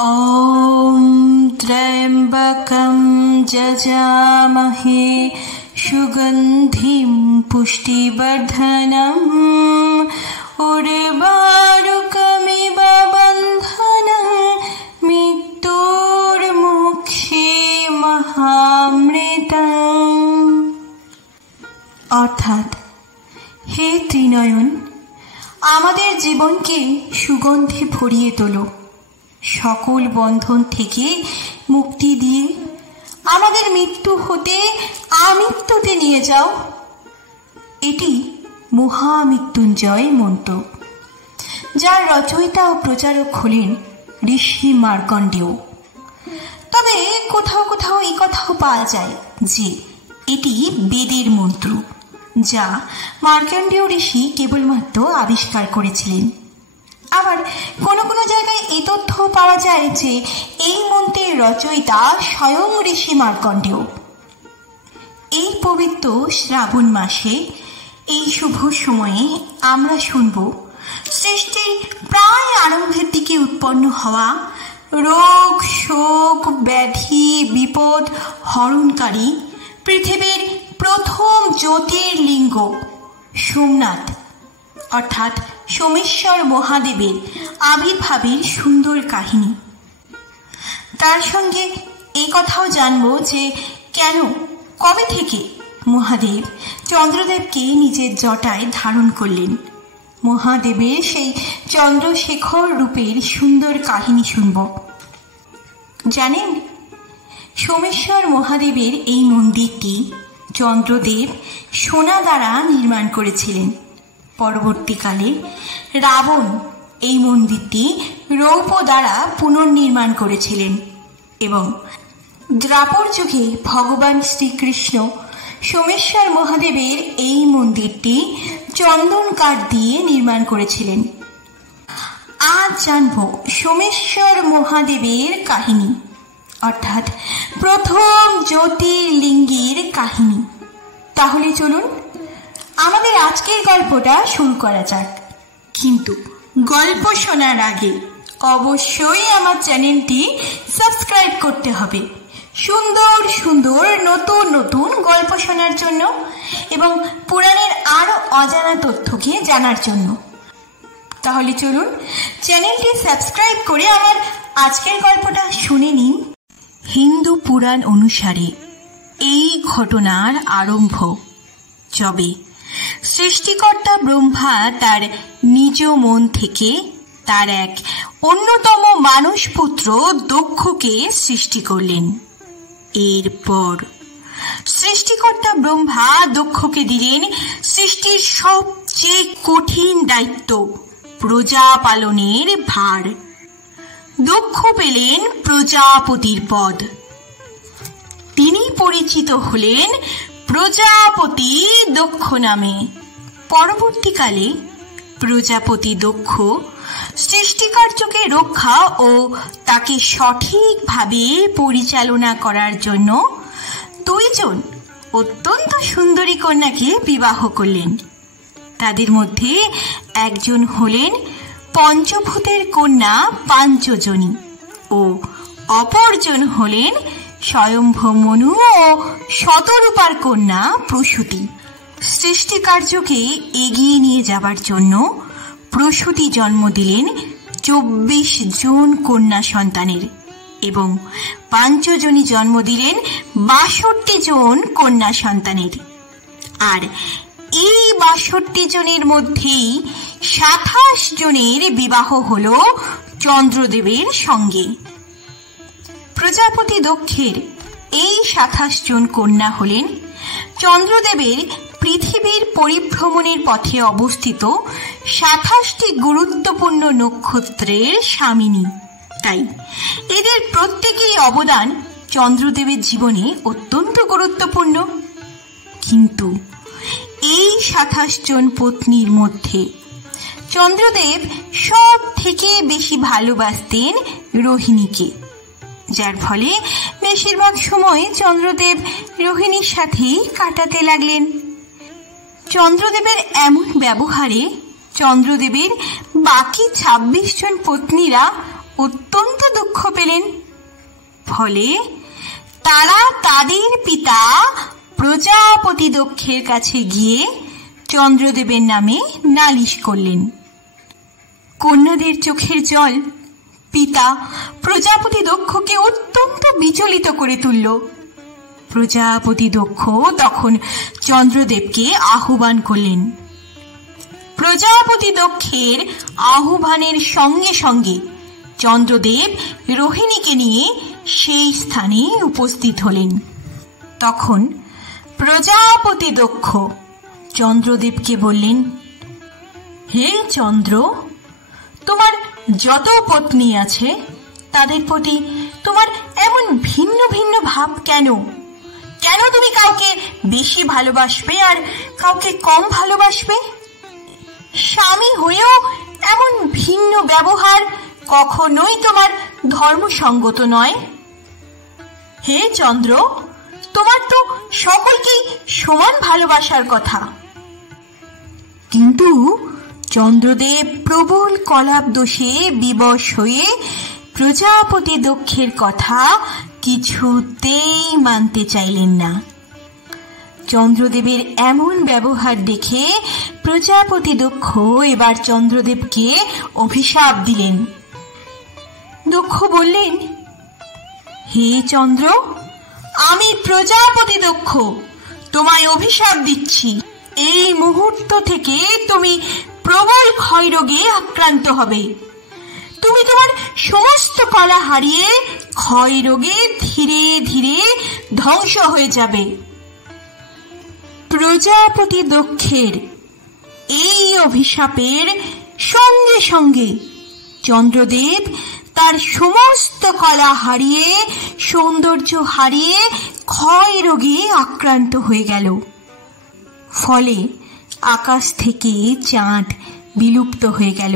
ॐ त्र्यम्बकं यजामहे सुगन्धिं पुष्टिवर्धनम् उर्वारुकमिव बन्धनं मृत्युर्मुक्षे महामृतम्। অর্থাৎ হে ত্রিনয়ন, আমাদের জীবনকে সুগন্ধে ভরিয়ে তোলো, সকল বন্ধন থেকে মুক্তি দিয়ে আমাদের মৃত্যু হতে আমৃত্যুতে নিয়ে যাও। এটি মহামৃত্যুঞ্জয় মন্ত্র, যার রচয়িতা ও প্রচারক হলেন ঋষি মার্কণ্ডেয়। তবে কোথাও কোথাও এই কথাও পাওয়া যায় যে এটি বেদের মন্ত্র, যা মার্কণ্ডেয় ঋষি কেবলমাত্র আবিষ্কার করেছিলেন। আবার কোনো কোনো জায়গায় এই তথ্য পাওয়া যায় যে এই মন্ত্রের রচয়িতা স্বয়ং ঋষি মার্কণ্ডেয়। এই পবিত্র শ্রাবণ মাসে এই শুভ সময়ে আমরা শুনব সৃষ্টির প্রায় আরম্ভের দিকে উৎপন্ন হওয়া রোগ, শোক, ব্যাধি, বিপদ হরণকারী পৃথিবীর প্রথম জ্যোতির্লিঙ্গ সোমনাথ অর্থাৎ সোমেশ্বর মহাদেবের আবির্ভাবের সুন্দর কাহিনী। তার সঙ্গে এই কথাও জানব যে কেন, কবে থেকে মহাদেব চন্দ্রদেবকে নিজের জটায় ধারণ করলেন। মহাদেবের সেই চন্দ্রশেখর রূপের সুন্দর কাহিনী শুনব। জানেন, সোমেশ্বর মহাদেবের এই মন্দিরটি চন্দ্রদেব সোনা দ্বারা নির্মাণ করেছিলেন। পরবর্তীকালে রাবণ এই মন্দিরটি রৌপ্য দ্বারা পুনর্নির্মাণ করেছিলেন এবং দ্বাপর যুগে ভগবান শ্রীকৃষ্ণ সোমেশ্বর মহাদেবের এই মন্দিরটি চন্দন কাঠ দিয়ে নির্মাণ করেছিলেন। আজ জানব সোমেশ্বর মহাদেবের কাহিনী, অর্থাৎ প্রথম জ্যোতির্লিঙ্গের কাহিনী। তাহলে চলুন আমাদের আজকের গল্পটা শুরু করা যাক। কিন্তু গল্প শোনার আগে অবশ্যই আমার চ্যানেলটি সাবস্ক্রাইব করতে হবে, সুন্দর সুন্দর নতুন নতুন গল্প শোনার জন্য এবং পুরাণের আরো অজানা তথ্যকে জানার জন্য। তাহলে চলুন চ্যানেলটি সাবস্ক্রাইব করে আমার আজকের গল্পটা শুনে নিন। হিন্দু পুরাণ অনুসারে এই ঘটনার আরম্ভ যবে সৃষ্টিকর্তা ব্রহ্মা তার নিজ মন থেকে তার এক অন্যতম মানসপুত্র দক্ষকে সৃষ্টি করলেন। এরপর সৃষ্টিকর্তা ব্রহ্মা দক্ষকে দিলেন সৃষ্টির সবচেয়ে কঠিন দায়িত্ব, প্রজা পালনের ভার। দক্ষ পেলেন প্রজাপতির পদ। তিনি পরিচিত হলেন প্রজাপতি দক্ষ নামে। পরবর্তীকালে প্রজাপতি দক্ষ সৃষ্টিকার্যকে রক্ষা ও তাকে সঠিকভাবে পরিচালনা করার জন্য দুইজন অত্যন্ত সুন্দরী কন্যাকে বিবাহ করলেন। তাদের মধ্যে একজন হলেন পঞ্চভূতের কন্যা পাঞ্চজনী ও অপরজন হলেন স্বয়ম্ভু মনু ও শতরূপার কন্যা প্রসূতি। সৃষ্টি কার্যকে এগিয়ে নিয়ে যাবার জন্য প্রসূতি জন্ম দিলেন 24 জন কন্যা সন্তানের এবং পাঞ্চজনী জন্ম দিলেন 62 জন কন্যা সন্তানের। আর এই 62 জনের মধ্যেই 27 জনের বিবাহ হল চন্দ্রদেবের সঙ্গে। প্রজাপতি দক্ষের এই 27 জন কন্যা হলেন চন্দ্রদেবের পৃথিবীর পরিভ্রমণের পথে অবস্থিত 27টি গুরুত্বপূর্ণ নক্ষত্রের স্বামিনী। তাই এদের প্রত্যেকেরই অবদান চন্দ্রদেবের জীবনে অত্যন্ত গুরুত্বপূর্ণ। কিন্তু এই 27 জন পত্নীর মধ্যে চন্দ্রদেব সব থেকে বেশি ভালোবাসতেন রোহিণীকে, যার ফলে বেশিরভাগ সময় চন্দ্রদেব রোহিণীর সাথেই কাটাতে লাগলেন। চন্দ্রদেবের এমন ব্যবহারে চন্দ্রদেবের বাকি 26 জন পত্নীরা অত্যন্ত দুঃখ পেলেন। ফলে তারা তাদের পিতা প্রজাপতি দক্ষের কাছে গিয়ে চন্দ্রদেবের নামে নালিশ করলেন। কন্যাদের চোখের জল পিতা প্রজাপতি দক্ষকে অত্যন্ত বিচলিত করে তুলল। প্রজাপতি দক্ষ তখন চন্দ্রদেবকে আহ্বান করলেন। প্রজাপতি দক্ষের আহ্বানের সঙ্গে সঙ্গে চন্দ্রদেব রোহিণীকে নিয়ে সেই স্থানে উপস্থিত হলেন। তখন প্রজাপতি দক্ষ চন্দ্রদেবকে বললেন, হে চন্দ্র, তোমার যত পত্নী আছে তাদের প্রতি তোমার এমন ভিন্ন ভিন্ন ভাব কেন? কেন তুমি কাউকে বেশি ভালোবাসবে আর কাউকে কম ভালোবাসবে? স্বামী হয়েও এমন ভিন্ন ব্যবহার কখনোই তোমার ধর্মসঙ্গত নয়। হে চন্দ্র, তোমার তো সকলকেই সমান ভালোবাসার কথা। কিন্তু চন্দ্রদেব প্রবল কলাপ দোষে বিবশ হয়ে প্রজাপতি দক্ষের কথা কিছুতেই মানতে চাইলেন না। চন্দ্রদেবের এমন ব্যবহার দেখে প্রজাপতি দক্ষ এবার চন্দ্রদেবকে অভিশাপ দিলেন। দক্ষ বললেন, হে চন্দ্র, আমি প্রজাপতি দক্ষ তোমায় অভিশাপ দিচ্ছি। এই মুহূর্ত থেকে তুমি প্রবল ক্ষয়রোগে আক্রান্ত হবে। তুমি তোমার সমস্ত কলা হারিয়ে ক্ষয়রোগে ধীরে ধীরে ধ্বংস হয়ে যাবে। প্রজাপতি দক্ষের এই অভিশাপের সঙ্গে সঙ্গে চন্দ্রদেব তার সমস্ত কলা হারিয়ে সৌন্দর্য হারিয়ে ক্ষয়রোগে আক্রান্ত হয়ে গেল। ফলে আকাশ থেকে চাঁদ বিলুপ্ত হয়ে গেল।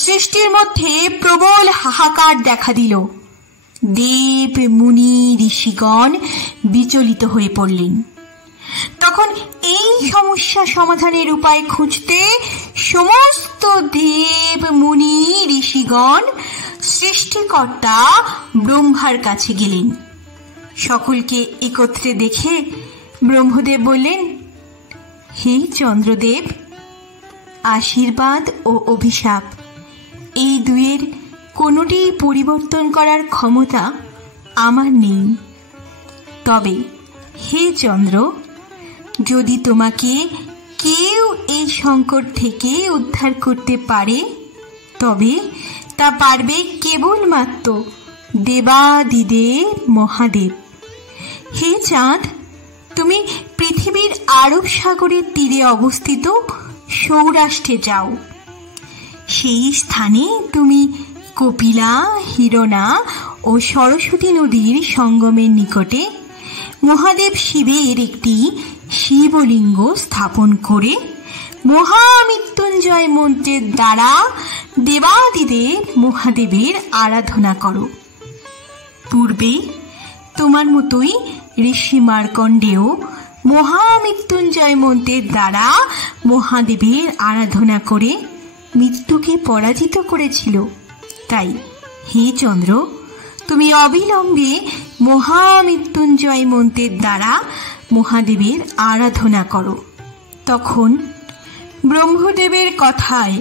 সৃষ্টির মধ্যে প্রবল হাহাকার দেখা দিল। দেব মুনি ঋষিগণ বিচলিত হয়ে পড়লেন। তখন এই সমস্যা সমাধানের উপায় খুঁজতে সমস্ত দেব মুনি ঋষিগণ সৃষ্টিকর্তা ব্রহ্মার কাছে গেলেন। সকলকে একত্রে দেখে ব্রহ্মদেব বললেন, হে চন্দ্রদেব, আশীর্বাদ ও অভিশাপ এই দুয়ের কোনোটি পরিবর্তন করার ক্ষমতা আমার নেই। তবে হে চন্দ্র, যদি তোমাকে কেউ এই সংকট থেকে উদ্ধার করতে পারে তবে তা পারবে কেবলমাত্র দেবাদিদেব মহাদেব। হে চাঁদ, তুমি পৃথিবীর আরব সাগরের তীরে অবস্থিত সৌরাষ্ট্রে যাও। সেই স্থানে তুমি কপিলা, হিরণা ও সরস্বতী নদীর সঙ্গমের নিকটে মহাদেব শিবের একটি শিবলিঙ্গ স্থাপন করে মহামৃত্যুঞ্জয় মন্ত্রের দ্বারা দেবাদিদেব মহাদেবের আরাধনা করো। পূর্বে তোমার মতোই ঋষি মার্কণ্ডেয় মহামৃত্যুঞ্জয় মন্ত্রের দ্বারা মহাদেবের আরাধনা করে মৃত্যুকে পরাজিত করেছিল। তাই হে চন্দ্র, তুমি অবিলম্বে মহামৃত্যুঞ্জয় মন্ত্রের দ্বারা মহাদেবের আরাধনা করো। তখন ব্রহ্মদেবের কথায়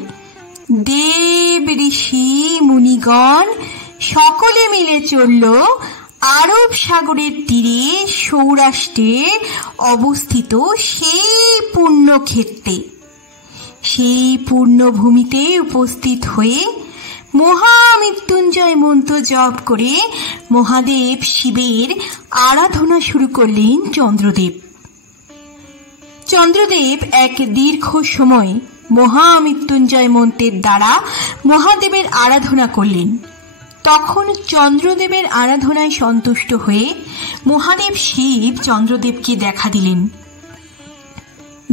দেব ঋষি মুনিগণ সকলে মিলে চলল আরব সাগরের তীরে সৌরাষ্ট্রে অবস্থিত সেই পুণ্যক্ষেত্রে। সেই পুণ্যভূমিতে উপস্থিত হয়ে মহামৃত্যুঞ্জয় মন্ত্র জপ করে মহাদেব শিবের আরাধনা শুরু করলেন চন্দ্রদেব। চন্দ্রদেব এক দীর্ঘ সময় মহামৃত্যুঞ্জয় মন্ত্রের দ্বারা মহাদেবের আরাধনা করলেন। তখন চন্দ্রদেবের আরাধনায় সন্তুষ্ট হয়ে মহাদেব শিব চন্দ্রদেবকে দেখা দিলেন।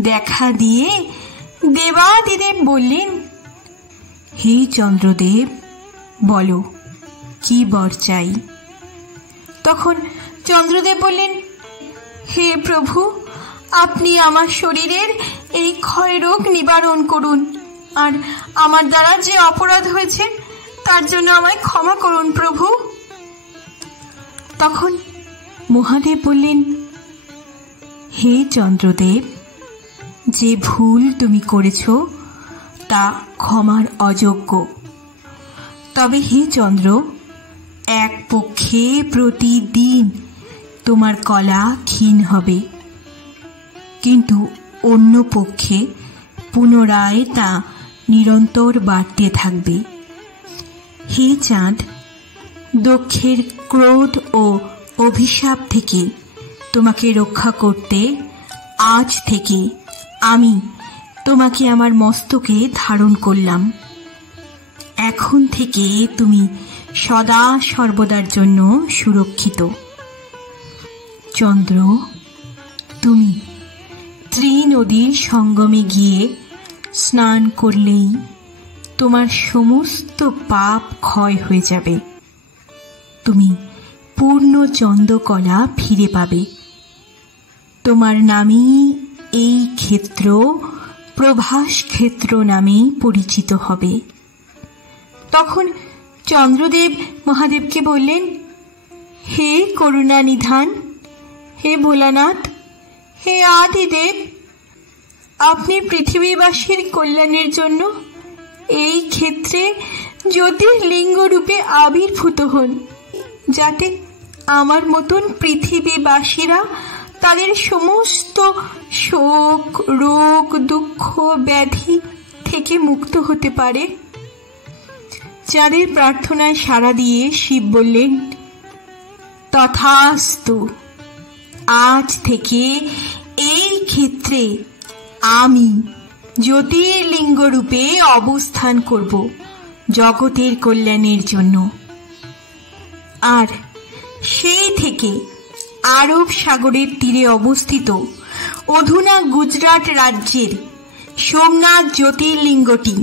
দেখা দিয়ে দেবাদিদেব বললেন, হে চন্দ্রদেব, বলো কি বর চাই? তখন চন্দ্রদেব বললেন, হে প্রভু, আপনি আমার শরীরের এই ক্ষয়রোগ নিবারণ করুন, আর আমার দ্বারা যে অপরাধ হয়েছে তার জন্য আমায় ক্ষমা করুন প্রভু। তখন মহাদেব বললেন, হে চন্দ্রদেব, যে ভুল তুমি করেছ তা ক্ষমার অযোগ্য। তবে হে চন্দ্র, এক পক্ষে প্রতিদিন তোমার কলা ক্ষীণ হবে, কিন্তু অন্য পক্ষে পুনরায় তা নিরন্তর বাড়তে থাকবে। হে চাঁদ, দক্ষের ক্রোধ ও অভিশাপ থেকে তোমাকে রক্ষা করতে আজ থেকে আমি তোমাকে আমার মস্তকে ধারণ করলাম। এখন থেকে তুমি সদা সর্বদার জন্য সুরক্ষিত। চন্দ্র, তুমি ত্রিনদীর সঙ্গমে গিয়ে স্নান করলেই তোমার সমস্ত পাপ ক্ষয় হয়ে যাবে। তুমি পূর্ণ চন্দ্রকলা ফিরে পাবে। তোমার নামেই এই ক্ষেত্র প্রভাস ক্ষেত্র নামেই পরিচিত হবে। তখন চন্দ্রদেব মহাদেবকে বললেন, হে করুণা নিধান, হে ভোলানাথ, হে আদিদেব, আপনি পৃথিবীবাসীর কল্যাণের জন্য এই ক্ষেত্রে জ্যোতির্লিঙ্গ রূপে আবির্ভূত হন, যাতে আমার মতন পৃথিবীবাসীরা তাদের সমস্ত শোক, রোগ, দুঃখ, ব্যাধি থেকে মুক্ত হতে পারে। যাদের প্রার্থনায় সাড়া দিয়ে শিব বললেন, তথাস্তু, আজ থেকে এই ক্ষেত্রে আমি জ্যোতির্লিঙ্গ রূপে অবস্থান করব জগতের কল্যাণের জন্য। আর সেই থেকে আরব সাগরের তীরে অবস্থিত অধুনা গুজরাট রাজ্যের সোমনাথ জ্যোতির্লিঙ্গটি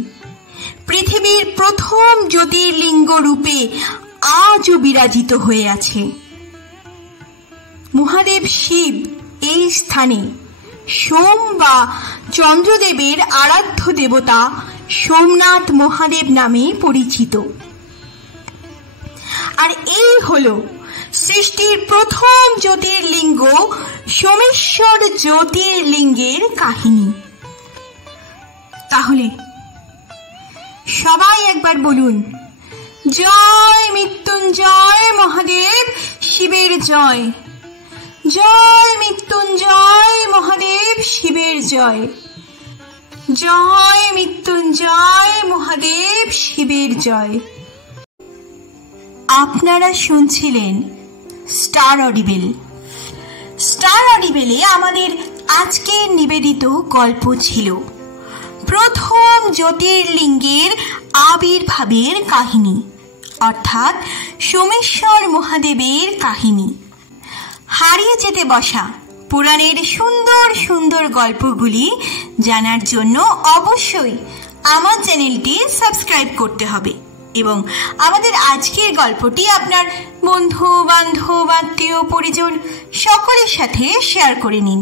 পৃথিবীর প্রথম জ্যোতির্লিঙ্গ রূপে আজও বিরাজিত হয়ে আছে। মহাদেব শিব এই স্থানে সোম বা চন্দ্রদেবের আরাধ্য দেবতা সোমনাথ মহাদেব নামে পরিচিত। আর এই হল সৃষ্টির প্রথম জ্যোতির্লিঙ্গ সোমেশ্বর জ্যোতির্লিঙ্গের কাহিনী। তাহলে সবাই একবার বলুন, জয় মৃত্যুঞ্জয় মহাদেব শিবের জয়, জয় মৃত্যুঞ্জয় মহাদেব শিবের জয়, জয় মৃত্যুঞ্জয় মহাদেব শিবের জয়। আপনারা শুনছিলেন স্টার অডিবেল। স্টার অডিবেলে আমাদের আজকের নিবেদিত গল্প ছিল প্রথম জ্যোতির্লিঙ্গের আবির্ভাবের কাহিনী, অর্থাৎ সোমেশ্বর মহাদেবের কাহিনী। হারিয়ে যেতে বসা পুরাণের সুন্দর সুন্দর গল্পগুলি জানার জন্য অবশ্যই আমার চ্যানেলটি সাবস্ক্রাইব করতে হবে এবং আমাদের আজকের গল্পটি আপনার বন্ধু বান্ধব আত্মীয় পরিজন সকলের সাথে শেয়ার করে নিন।